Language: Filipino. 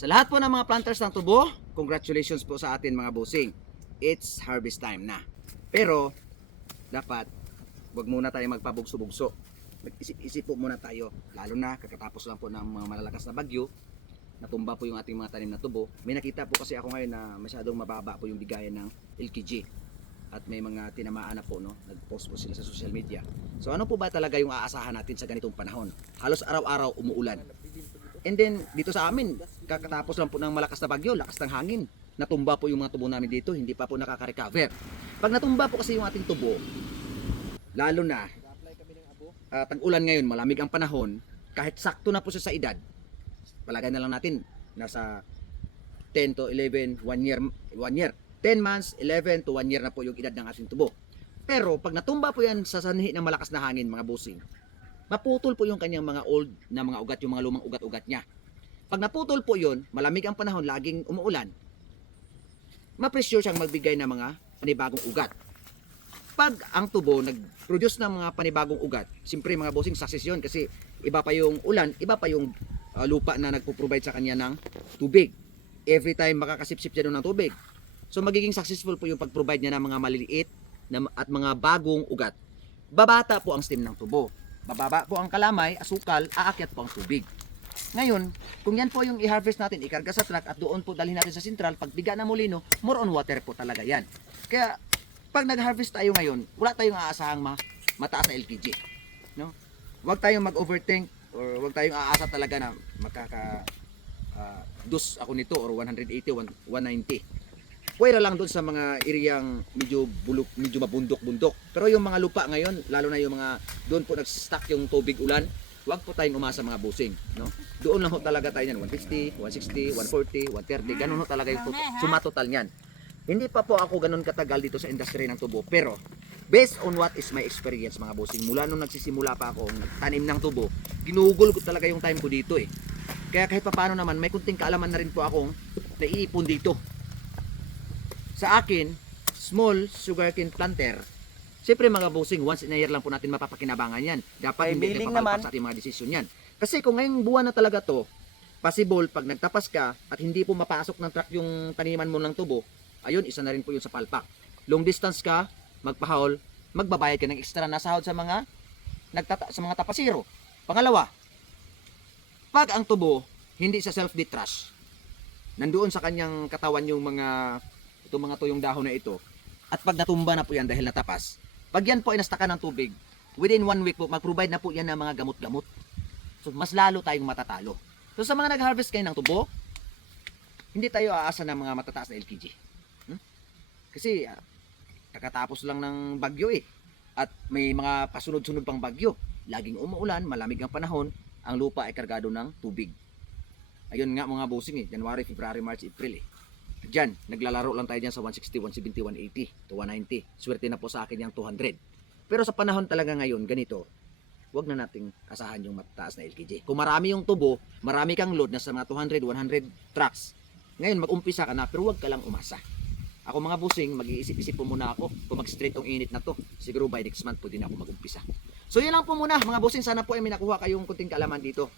Sa lahat po ng mga planters ng tubo, congratulations po sa atin mga bossing. It's harvest time na. Pero, dapat, wag muna tayo magpabugso-bugso. Mag-isip-isip po muna tayo. Lalo na, kakatapos lang po ng mga malalakas na bagyo. Natumba po yung ating mga tanim na tubo. May nakita po kasi ako ngayon na masyadong mababa po yung bigayan ng LKG. At may mga tinamaan na po, no? Nag-post po sila sa social media. So ano po ba talaga yung aasahan natin sa ganitong panahon? Halos araw-araw umuulan. And then, dito sa amin, kakatapos lang po ng malakas na bagyo, lakas ng hangin. Natumba po yung mga tubo namin dito, hindi pa po nakaka-recover. Pag natumba po kasi yung ating tubo, lalo na, tag-ulan ngayon, malamig ang panahon, kahit sakto na po siya sa edad, palagay na lang natin, nasa 10 to 11, 1 year, 10 months, 11 to 1 year na po yung edad ng ating tubo. Pero, pag natumba po yan sa sanhi ng malakas na hangin, mga bossing, maputol po yung kanyang mga old na mga ugat, yung mga lumang ugat-ugat niya. Pag naputol po yun, malamig ang panahon, laging umuulan, ma-pressure siyang magbigay ng mga panibagong ugat. Pag ang tubo nag-produce ng mga panibagong ugat, siyempre mga bossing, success yun kasi iba pa yung ulan, iba pa yung lupa na nagpo-provide sa kanya ng tubig. Every time makakasipsip siya ng tubig. So magiging successful po yung pag-provide niya ng mga maliliit at mga bagong ugat. Babata po ang stem ng tubo. Bababa po ang kalamay, asukal, aakyat po ang tubig. Ngayon, kung yan po yung i-harvest natin, ikarga sa truck at doon po dalhin natin sa sentral, pagbiga na molino, more on water po talaga yan. Kaya, pag nag-harvest tayo ngayon, wala tayong aasahang mataas na LPG. No? Huwag tayong mag-overthink or huwag tayong aasa talaga na dos ako nito or 180, 190. Pwera lang doon sa mga ereyang medyo bulok, medyo mabundok-bundok. Pero yung mga lupa ngayon, lalo na yung mga doon po nag-stack yung tubig ulan, huwag po tayong umasa mga busing, no? Doon lang ho talaga tayo niyan, 150, 160, 140, 130, ganun ho talaga yung sumatotal niyan. Hindi pa po ako ganun katagal dito sa industry ng tubo, pero based on what is my experience mga busing, mula nung nagsisimula pa akong tanim ng tubo, ginugol ko talaga yung time ko dito eh. Kaya kahit pa paano naman, may kunting kaalaman na rin po akong naiipon dito. Sa akin, small sugarcane planter, siyempre mga bossing, once in a year lang po natin mapapakinabangan yan. Dapat hindi natin papalpas sa ating mga desisyon yan. Kasi kung ngayong buwan na talaga to, possible pag nagtapas ka at hindi po mapasok ng truck yung taniman mo ng tubo, ayun, isa na rin po yun sa palpak. Long distance ka, magpahol, magbabayad ka ng extra na sahod sa mga sa mga tapasiro. Pangalawa, pag ang tubo hindi sa self-detrash, nandoon sa kanyang katawan yung mga tuyong dahon na ito, at pag natumba na po yan dahil natapas, pag yan po ay nastakan ng tubig, within 1 week po, mag-provide na po yan ng mga gamot-gamot. So, mas lalo tayong matatalo. So, sa mga nag-harvest kayo ng tubo, hindi tayo aasa ng mga matataas na LPG. Kasi, kakatapos lang ng bagyo eh. At may mga pasunod-sunod pang bagyo. Laging umuulan, malamig ang panahon, ang lupa ay kargado ng tubig. Ayun nga mga bossing eh, January, February, March, April eh. Diyan, naglalaro lang tayo dyan sa 160, 170, 180 to 190. Swerte na po sa akin yung 200. Pero sa panahon talaga ngayon, ganito, wag na nating asahan yung mataas na LKG. Kung marami yung tubo, marami kang load na sa mga 200, 100 trucks. Ngayon, mag-umpisa ka na, pero wag ka lang umasa. Ako mga busing, mag-iisip-isip po muna ako kung mag-straight tong init na to. Siguro by next month pwede na ako mag-umpisa. So yun lang po muna mga busing, sana po ay may nakuha kayong kunting kaalaman dito.